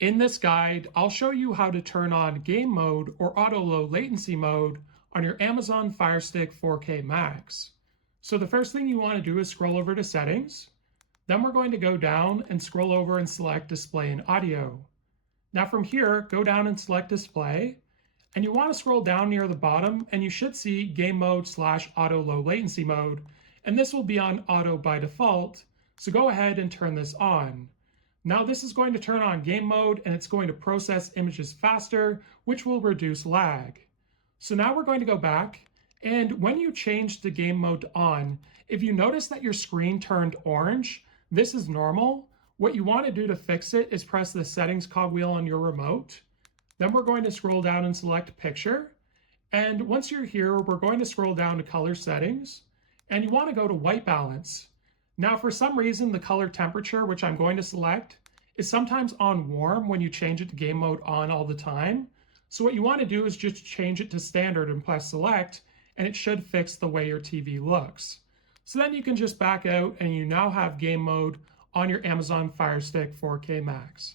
In this guide, I'll show you how to turn on game mode or auto low latency mode on your Amazon Firestick 4K Max. So the first thing you want to do is scroll over to settings. Then we're going to go down and scroll over and select display and audio. Now from here, go down and select display. And you want to scroll down near the bottom and you should see game mode / auto low latency mode. And this will be on auto by default. So go ahead and turn this on. Now this is going to turn on game mode and it's going to process images faster, which will reduce lag. So now we're going to go back, and when you change the game mode to on, if you notice that your screen turned orange, this is normal. What you want to do to fix it is press the settings cogwheel on your remote. Then we're going to scroll down and select picture. And once you're here, we're going to scroll down to color settings, and you want to go to white balance. Now, for some reason, the color temperature, which I'm going to select, is sometimes on warm when you change it to game mode on all the time. So what you want to do is just change it to standard and press select, and it should fix the way your TV looks. So then you can just back out and you now have game mode on your Amazon Fire Stick 4K Max.